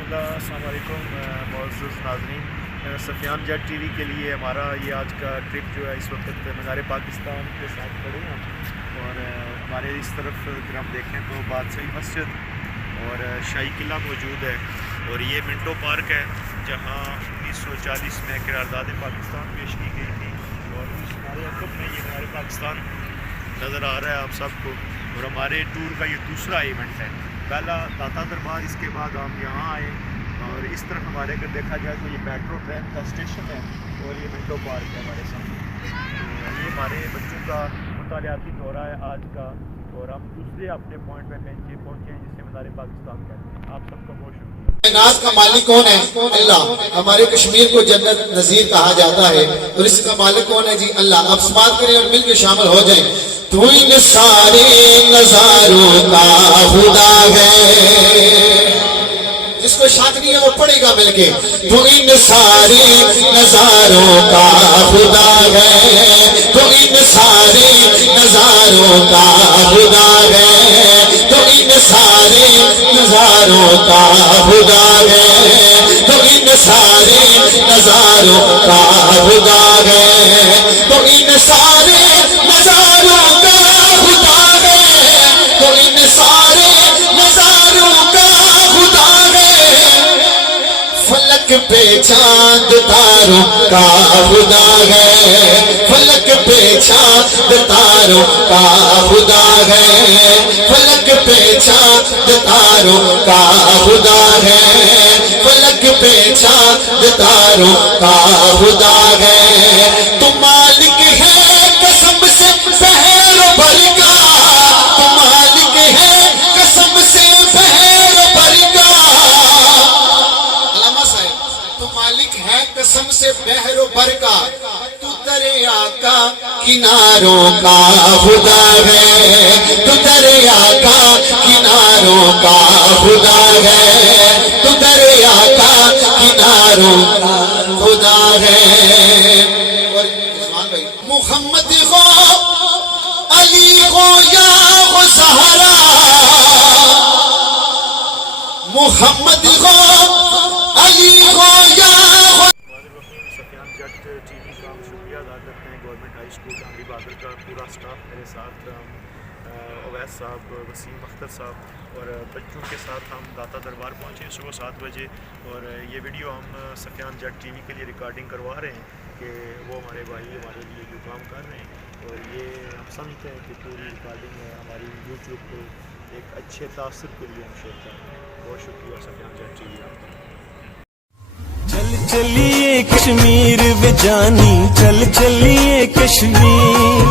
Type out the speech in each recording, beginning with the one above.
बिस्मिल्लाह, अस्सलाम वालेकुम मुअज़्ज़ज़ नाज़रीन। सफियान जेट टीवी के लिए हमारा ये आज का ट्रिप जो है, इस वक्त मीनार पाकिस्तान के साथ खड़े हैं और हमारे इस तरफ अगर हम देखें तो बादशाही मस्जिद और शाही किला मौजूद है और ये मिंटो पार्क है जहाँ 1940 में क़रारदाद पाकिस्तान पेश की गई थी और इस हमारे अकब में ये मीनार पाकिस्तान नज़र आ रहा है आप सबको। और हमारे टूर का ये दूसरा इवेंट है, पहला दाता दरबार, इसके बाद हम यहाँ आए और इस तरफ हमारे अगर देखा जाए तो ये मेट्रो ट्रेन का स्टेशन है और ये मिंटो पार्क है हमारे सामने। तो ये हमारे बच्चों का मुतालियाती दौरा है आज का और हम दूसरे अपने पॉइंट पे पहुँचे हैं जिससे मीनार पाकिस्तान कहते हैं। आप सबका बहुत शुक्रिया। नाज का मालिक कौन है? अल्लाह। हमारे कश्मीर को जन्नत नजीर कहा जाता है और इसका मालिक कौन है जी? अल्लाह। अब बात करें और मिलकर शामिल हो जाएं। तू इन सारे नजारों का खुदा है, जिसको शक नहीं है वो पढ़ेगा मिलके। तू इन सारे नजारों का खुदा है, तू इन सारे नजारों का खुदा है, तू इन सारे नजारों का खुदा है, तू इन सारे नजारों का खुदा है, तू इन सारे नजारों का खुदा है, तू इन सारे नजारों का खुदा है। फलक पे चांद तारों का खुदा है, फलक पे चांद तारों का खुदा है, फलक पे चांद तारों का खुदा है, फलक पे चांद तारों का खुदा है। तू मालिक है कसम से पहर भर का, तू मालिक है कसम से पहर भर का। अल्लामा साहब, तू मालिक है कसम से बहरो भर का, तू दरिया का किनारों का खुदा है, तू दरिया का किनारों का खुदा है, तू दरिया का किनारों का खुदा है। मोहम्मद को अली को या को सहारा, मोहम्मद को अली को या को। सफियान जेट टीवी का हम शुक्रिया अदा करते हैं। गवर्नमेंट हाई स्कूल गांधी बहादुर का पूरा स्टाफ मेरे साथ, अवैस साहब, वसीम अख्तर साहब और बच्चों के साथ हम दाता दरबार पहुँचे सुबह 7 बजे और ये वीडियो हम सफियान जेट टीवी के लिए रिकॉर्डिंग करवा रहे हैं कि वो हमारे भाई हमारे लिए जो काम कर रहे हैं और ये हम समझते हैं कि पूरी रिकॉर्डिंग हमारी यूट्यूब को एक अच्छे तासर के लिए हम शेयर कर रहे हैं। बहुत शुक्रिया सफियान जेट टीवी आपका। चल चलिए कश्मीर वे जानी, चल चलिए कश्मीर,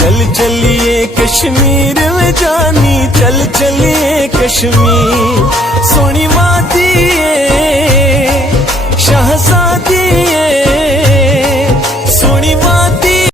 चल चलिए कश्मीर वे जानी, चल चलिए कश्मीर। सोनी माती